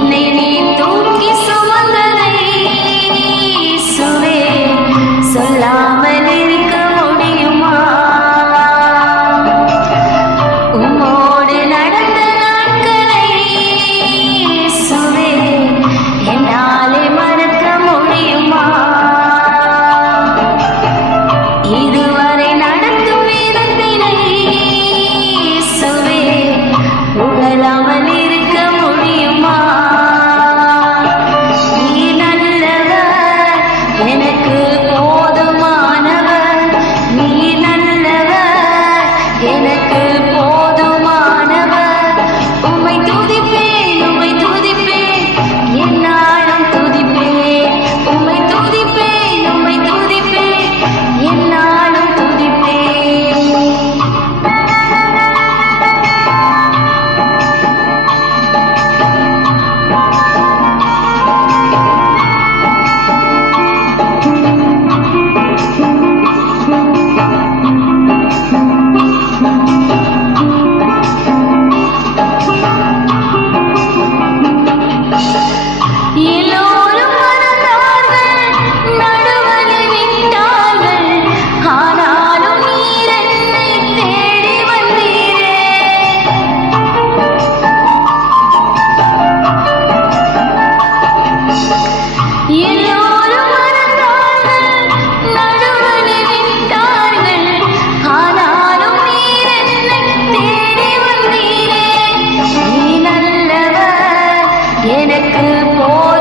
என்னை நீ தூக்கி சுமந்ததை இயேசுவே சொல்லாமல் இருக்க முடியுமா? உம்மோடு நடந்த நாட்களை இயேசுவே என்னாலே மறக்க முடியுமா? இதுவரை நடத்தும் விதத்தினை இயேசுவே புகழாமல் இருக்க முடியுமா? நீ நல்லவர், எனக்கு போதுமானவர். நீ நல்லவர், எனக்கு போதுமானவர். உம்மை துதிப்பேன், உம்மை துதிப்பேன், என்னாலும் துதிப்பேன். உம்மை துதிப்பேன், உம்மை துதிப்பேன், என்னாலும் துதிப்பேன். எல்லோரும் மறந்தார்கள், நடுவழி விட்டார்கள். ஆனாலும் நீர் என்னை தேடி வந்தீரே. எல்லோரும் மறந்தார்கள், நடுவழி விட்டார்கள். ஆனாலும் நீர் என்னை தேடி வந்தீரே. நீ நல்லவர், எனக்கு போதுமானவர்.